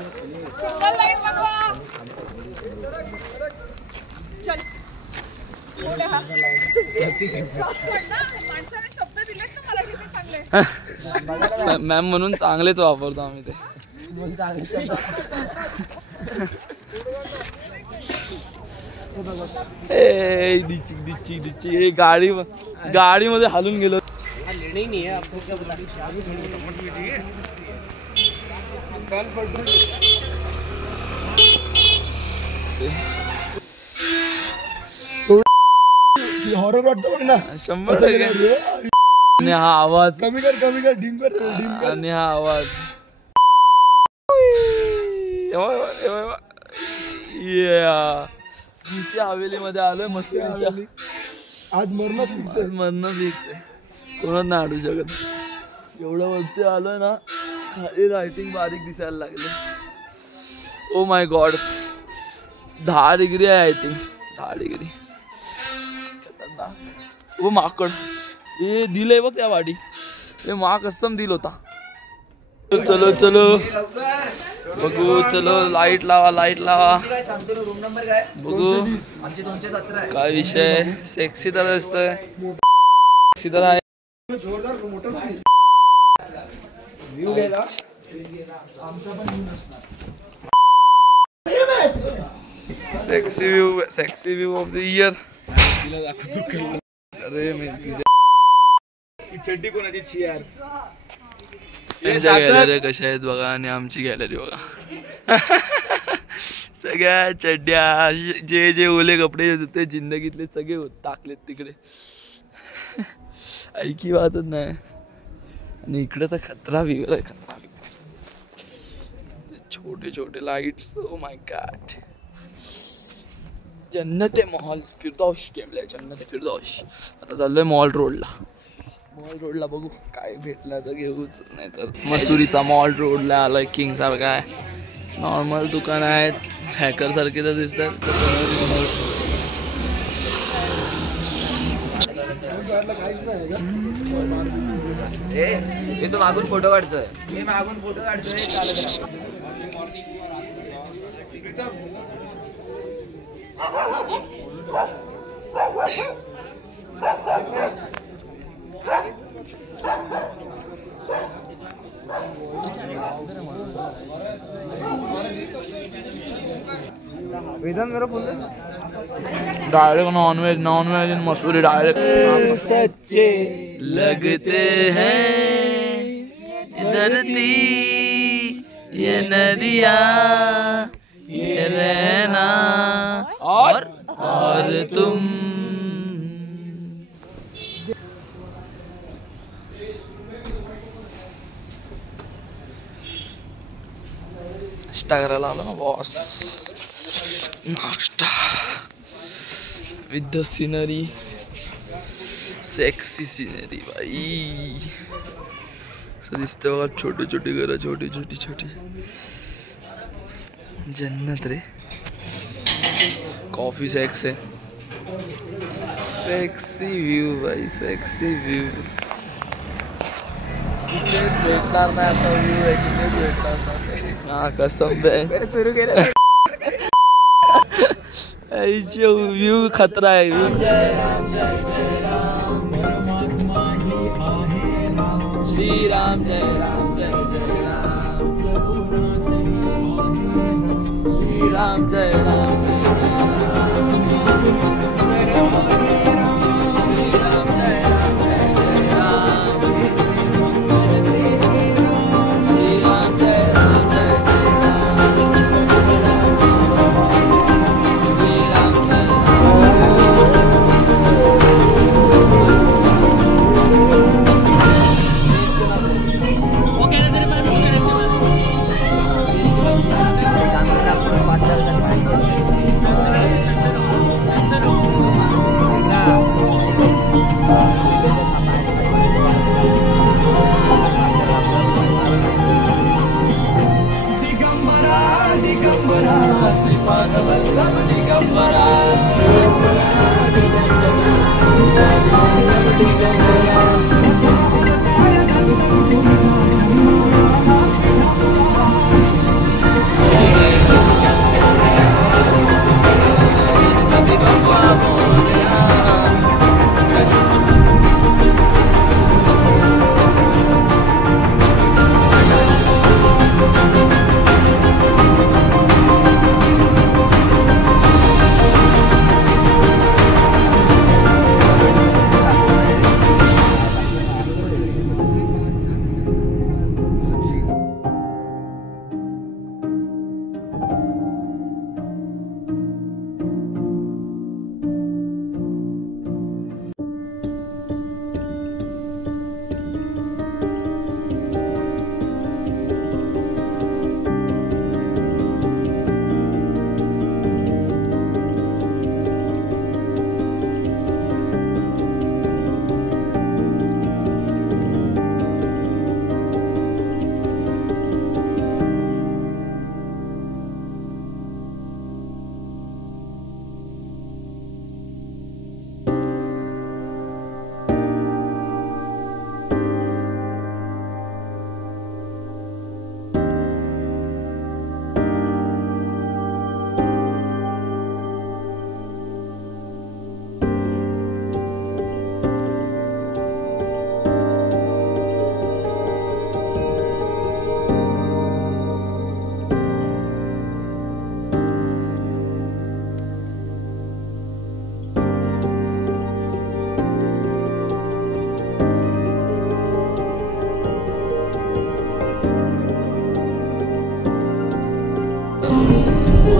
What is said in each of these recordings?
Single line बनवा. चल पुढे हा. माणसाने शब्द दिलेत ना मराठीचे चांगले. मॅम म्हणून चांगलेच वापरतो आम्ही ते. गाडी मध्ये हालून गेलो. हॉरर वाटतं बघ ना. 100%. हा आवाज कमी कर डिम कर. आणि हा आवाज हवेलीमध्ये आलोय मस्तीच्या. आज मरण फिक्स आहे. कोणाच नाही आडू शकत. एवढं वरती आलोय ना, खाली लाइटिंग बारीक दिसायला लागले. ओ माय गॉड, 10 डिग्री आहे आय थिंक. 10 डिग्री. वो माकड हे दिलंय बघ त्या वाडी. हे मा कसम दिल होता. चलो चलो बघू. चलो लाईट लावा. रूम नंबर काय बघू आमची 217 आहे. काय विषय. सेक्सी तर दिसतोय. सेक्सी तर आहे. जोरदार मोटर व्ह्यू घ्यायला आमचा पण व्ह्यू नसणार. Sexy view of the year. अरे मी चड्डी कोणाची यार. त्यांच्या गॅलरी कशा आहेत बघा आणि आमची गॅलरी बघा. सगळ्या चड्ड्या जे ओले कपडे होते जिंदगीतले सगळे टाकलेत तिकडे. ऐकी वाटत नाही. आणि इकडे तर खतरा व्ह्यू आहे. छोटे छोटे लाईट्स. Oh my God. जन्नत आहे मॉल फिरदौश केमलाय. जन्नत फिरदौश. आता चाललोय मॉल रोडला बघू काय भेटलं तर घेऊच. नाही तर मसुरीचा मॉल रोडला आलाय. किंग सारखा आहे. नॉर्मल दुकान आहेत. हॅकर सारखे तर दिसतात. तो मागून फोटो काढतोय. मी मागून फोटो काढतोय. डायरेक्ट नॉनवेज इन मसूरी. डायरेक्ट सच्चे लगते हैं धरती ये नदिया ये रहना और तुम. नाश्ता करायला आलो ना बॉस. नाश्ता with the scenery. Sexy scenery भाई. दिसते बघा. छोटी छोटी घर. छोटी जन्नत रे. कॉफी सेक्स है. सेक्सी व्यू भाई. Sexy view. इथेच भेटणार नाही असा व्यू आहे. तिथेच भेटणार नाही. हा कसम आहे. सुरू केलं. व्यू खतरा आहे. श्री राम जय राम जय जय राम. श्री राम जय राम जय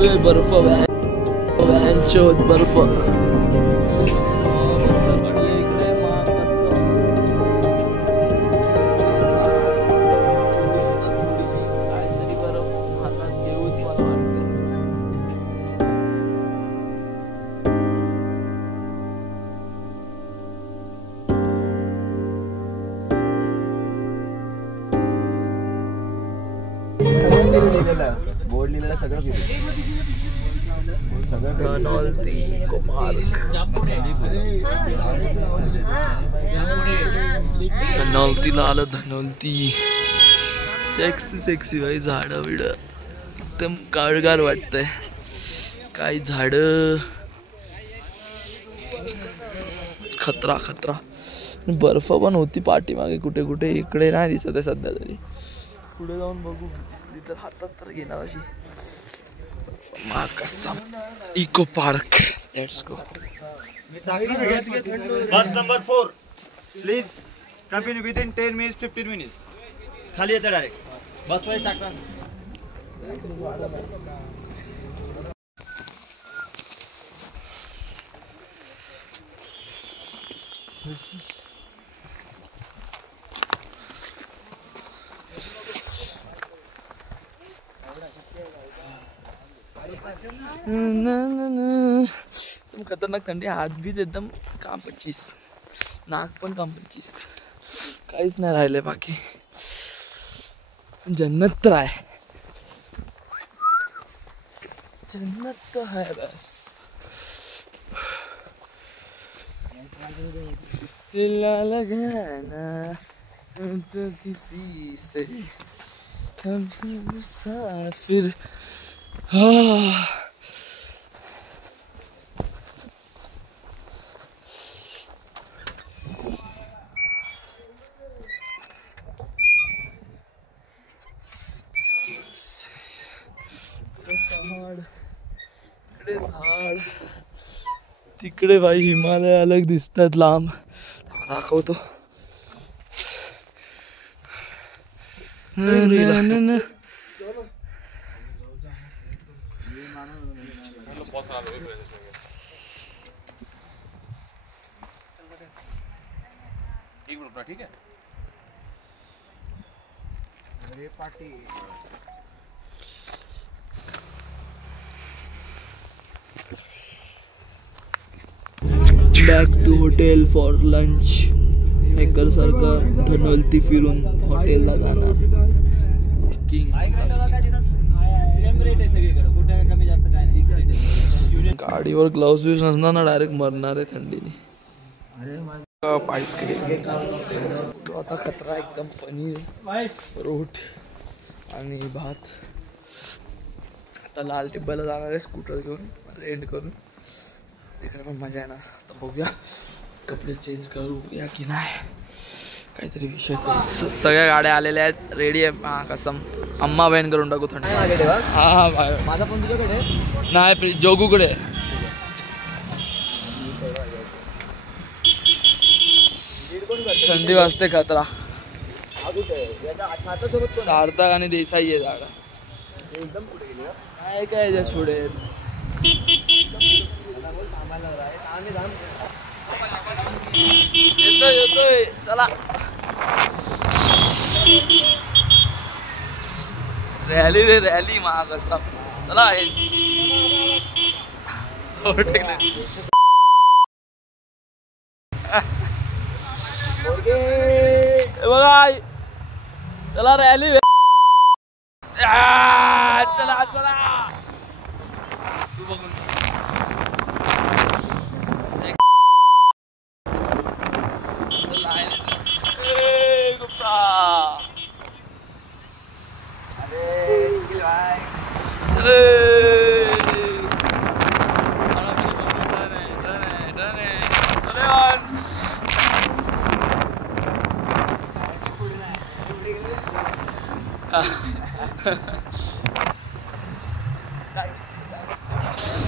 ओए बर्फ चोत बर्फ बोर्ड लिहिलेलं सगळं धनौल्टी इको पार्क धनौल्टीला आलं धनौल्टी सेक्सी भाई झाडं बिड एकदम गाळगार वाटतंय काही झाड खतरा बर्फ पण होती पाठीमागे कुठे कुठे इकडे नाही दिसत आहे सध्या तरी पुढे जाऊन बघू दिसली तर हातात तर घेणार अशी कसम इको पार्क लेट्स गो बस नंबर 4 प्लीज कम इन विदिन 10 minutes 15 minutes खाली येतं डायरेक्ट बस वर टाकणार तुम खतरनाक थंडी हात बीत एकदम कांपचीस नाक पण कांपचीस काहीच नाही राहिले बाकी जन्नत तर आहे जन्नत तो है बस दिल लगाना तो किसी से हम मुसाफिर तिकडे भाई हिमालय अलग दिसतात लांब दाखवतो ठीक है अरे party back to hotel for lunch हेकर सारखं धनौल्टी फिरून हॉटेलला जाणार किंग गाडीवर ग्लव्स यूज नसणार ना डायरेक्ट मरणार आहे थंडीने पाईस तो आता खतरा एकदम पनीर रोट आणि भात आता लाल टिब्बाला जाणार आहे स्कूटर घेऊन रेंट करून तिकडे पण मजा येणार आता बघूया कपडे चेंज करूया की नाही काहीतरी विषय सगळ्या गाड्या आलेल्या आहेत रेडी आहे कसम अम्मा बॅन करून टाकू थंडी हा माझा फोन तुझ्याकडे नाही जोगूकडे थंडी वाजते खतरा सार्थक आणि देसाई आहे झाड एकदम पुढे गेली काय काय याच्या पुढे येतोय चला रॅली रे रॅली महाकसम चला बघा चला रॅली चला चला तू बघून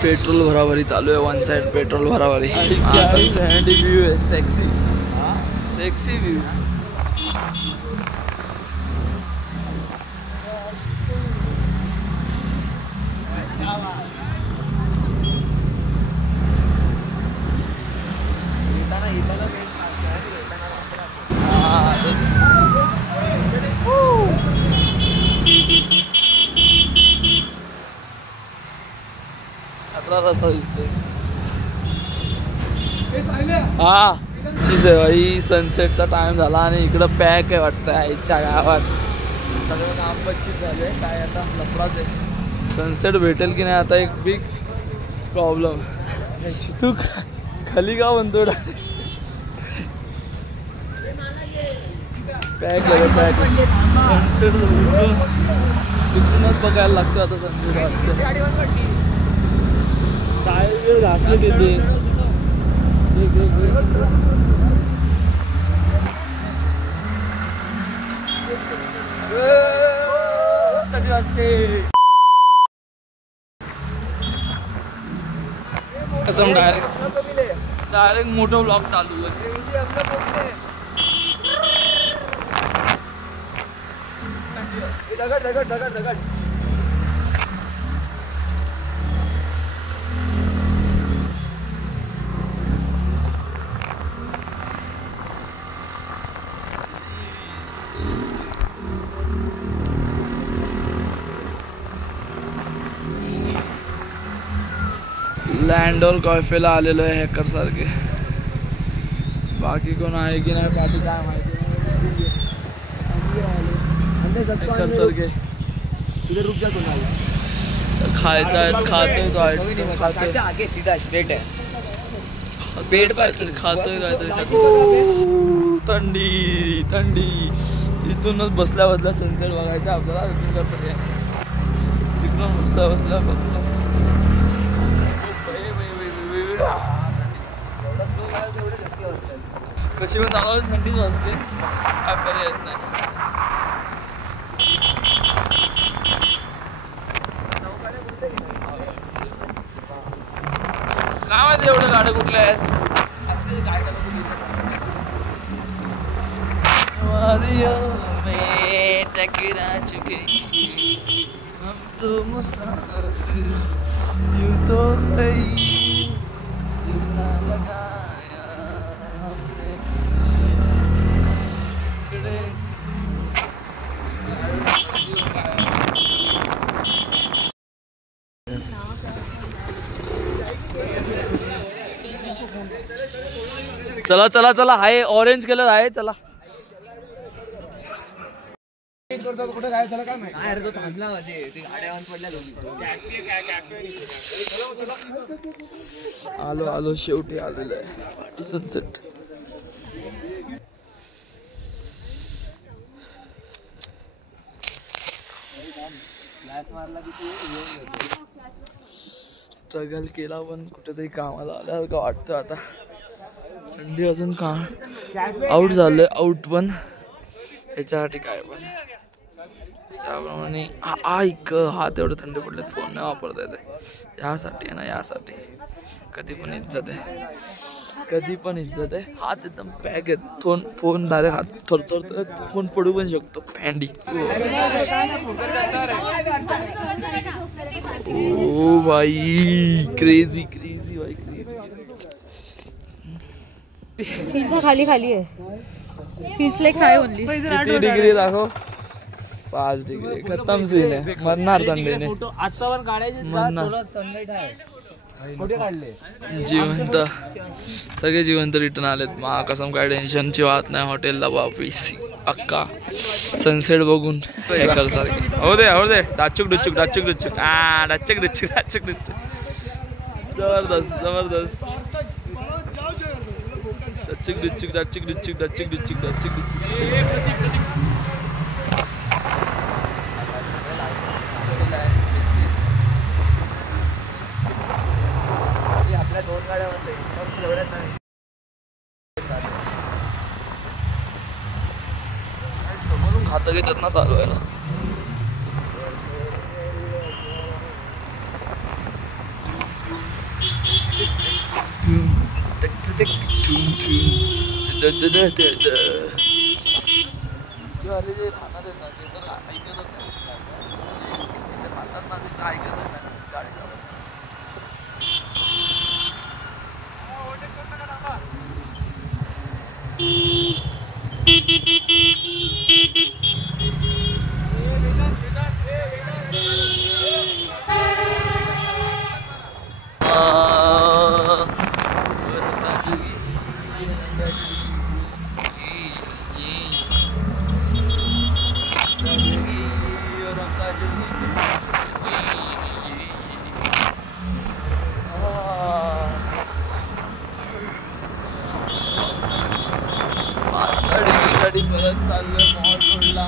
पेट्रोल भराभरी चालू आहे वन साइड पेट्रोल भराभरी सॅन्डी व्यू आहे सेक्सी सेक्सी व्यू सारा रस्ता दिसतोय. हा चीज आहे भाई. सनसेटचा टाइम झाला आणि इकडं पॅक आहे वाटतं आईच्या गावात. सगळे काम पच्चीस झाले. काय आता लफडाच आहे. सनसेट भेटेल की नाही आता एक बिग प्रॉब्लेम. तू खाली का म्हणतो पॅक झालं पॅक. सनसेट तिथूनच बघायला लागतं आता सनसेट. काय वेळ घातलं तिथे. कसं डायरेक्ट मोठं ब्लॉग चालू आहे. दगड दगड दगड दगड लँडोर कॉफेला आलेलो आहे हॅकर सारखे. बाकी कोण आहे की नाही पाठी काय माहिती. हॅकर सारखे खायचं खातोय आगे सीधा स्ट्रेट है पेट पर खातोय काहीतरी. थंडी थंडी. इथूनच बसल्या बसल्या सनसेट बघायचा आपल्याला. तिकडून बसल्या बसल्या बघतो. कशी पण चालू थंडीच वाजते. काय पर्याय येत नाही. काय माहिती एवढ्या गाड्या कुठल्या आहेत. असते काय टकरा चुके हम तो मुसाफिर यूं तो कहीं दिल ना लगाया हमने. चला चला चला आहे ऑरेंज कलर आहे. चला कुठे काय झालं काय माहिती. तो थांबला गाड्या पडल्या. आलो आलो शेवटी आलेलो आहे सनसेट. स्ट्रगल केला पण कुठेतरी कामाला आल्यासारखं वाटतं आता. थंडी अजून का आउट झालंय. आउट पण ह्याच्यासाठी काय पण त्याप्रमाणे ऐक हात एवढं थंडी पडले फोन नाही वापरता येते. यासाठी आहे ना यासाठी कधी पण इज्जत आहे. कधी पण इज्जत आहे. हात एकदम पॅक आहेत. फोन डायरेक्ट हात थरथर. फोन पडू पण शकतो. फॅन्डी. ओ भाई क्रेझी क्रेझी भाई क्रेझी. खाली खाली आहे. फीस लाईक हाय ओनली. किती डिग्री दाखव. 5 डिग्री. खतम सीन आहे. मरणार थंडीने. आता पण काढायचे मरणार. सनलाईट आहे. कुठे काढले जिवंत सगळे जिवंत रिटर्न आलेत. मा कसम काय टेन्शनची बात नाही. हॉटेलला वापिस अक्का सनसेट बघून हॅकर सारखे. हो दे डाचुक डुचुक डाचुक डुचुक. डाचक डुचुक डाचक डुचुक. जबरदस्त जबरदस्त. डाचक डुचुक डाचक डुचुक डाचक डुचुक डाचक डुचुक. आपल्या 2 गाड्या होत्या एवढ्यात नाही. समोरून खातं घेतात ना चालू आहे ना. डिग्रीसाठी परत चाललोय मॉल रोडला.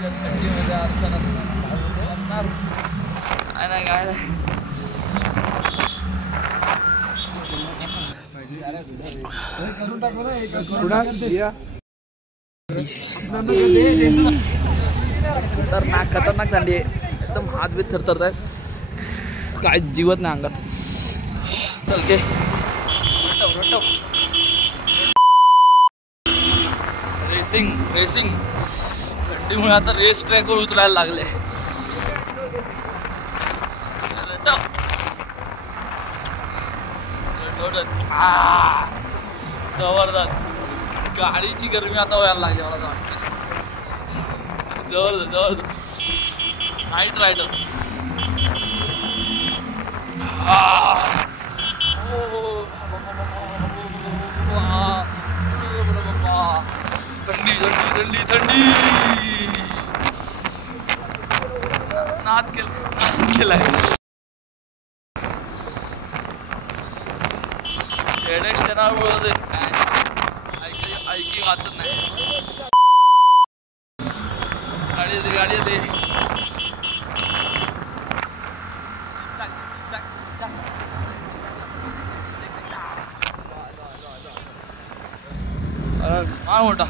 थंडीमध्ये अर्थ नसताना काय नाही काय नाही. खतरनाक थंडी आहे. एकदम हात बीत थरथरत आहेत. काय जीवत नाही अंगात. चल के रेसिंग थंडीमुळे आता रेस ट्रॅकवर उतरायला लागले. जबरदस्त. गाडीची गरमी आता व्हायला लागली मला वाटतं. जबरदस्त नाईट रायडर्स. थंडी नाद केलाय. ZX टेनामुळे ऐकी वाचत नाही. गाडी दे हा मोठा.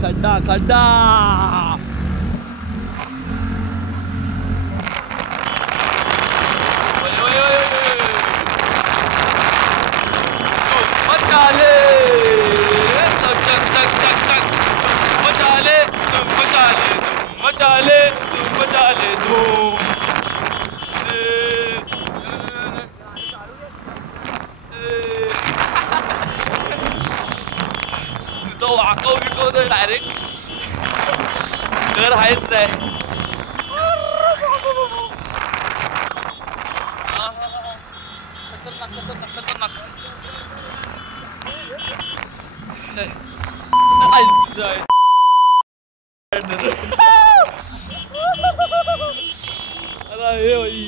खड्डा मचाले धूम. तो वाकव बिकवतोय डायरेक्ट. घर आहेच नाही. खतरनाक. अरे भाई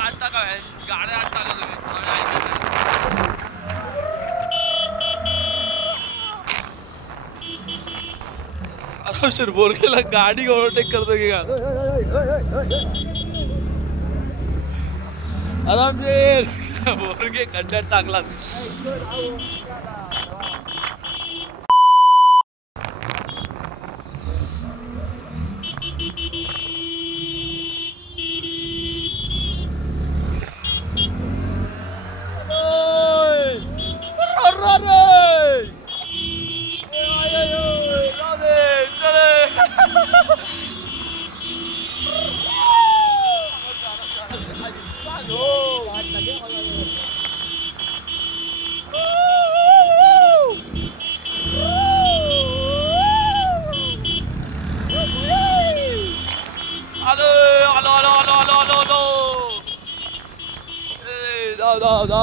आठ टाका गाड्या 8 टाका तुम्ही. आरामशीर बोरगेला गाडी ओव्हरटेक करतो की का. आरामशीर बोरगे खड्ड्यात टाकला.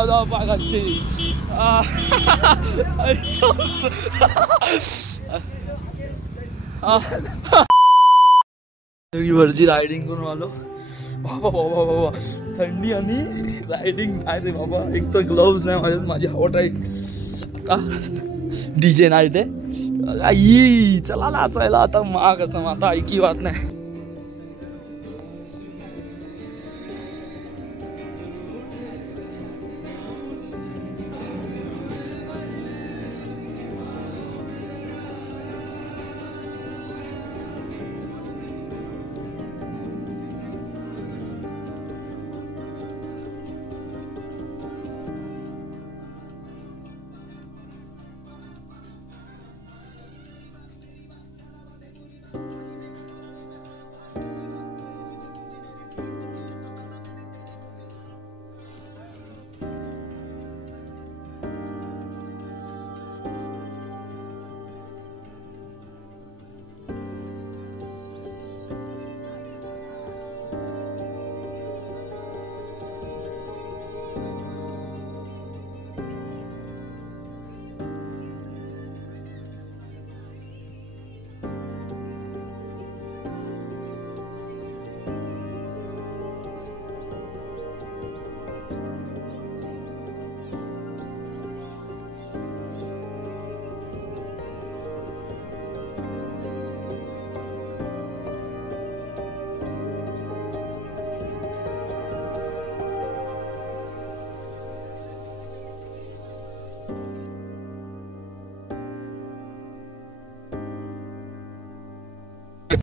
जाऊ पागाशी. वरची रायडिंग करून आलो. बाबा थंडी आणि रायडिंग नाही रे बाबा. एक तर ग्लोव्स नाही माझ्यात. माझी हवा टाईट. आता DJ नाईट आहे. चला नाचायला आता. कसं आता ऐकी वाट नाही.